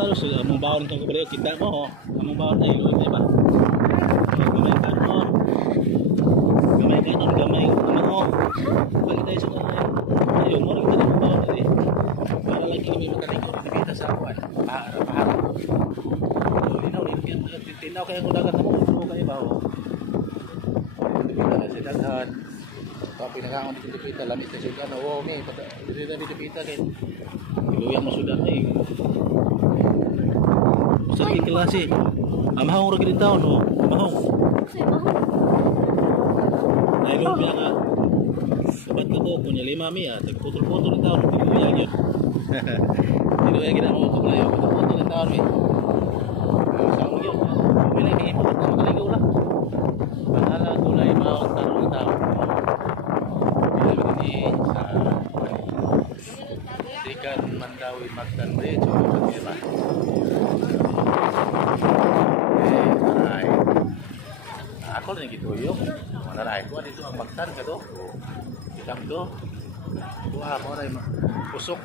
tayo sa among baon kang kabalyo kita mo among baon ay luoy tay ba gamay ka no gamay mo balik tayo sa ayo mo rin kita baon diri para lang kini may makalingon dito sa awan para linaw ni tinaw kay ako dagat mo kay ba dito sa daghan pa pinakaon dito kita lamit sa siya no mi dito kita kay iluya mo sudan ay sa klase amahong ra gid taon no amahong ay lo biya nga sabat ka ko kunya 5 mi tagputol-putol ni taon iluya gyud iluya gid mo ko layo putol ni taon mi sa uyo bilay ni mo ta makaligo la panala gulay mao tarong taon ni sa Sikan Mandawi Mactan Bridge o Pagkira ay ako rin gitu yung manaray ko dito ang Mactan ka to kitang to buha mo rin usok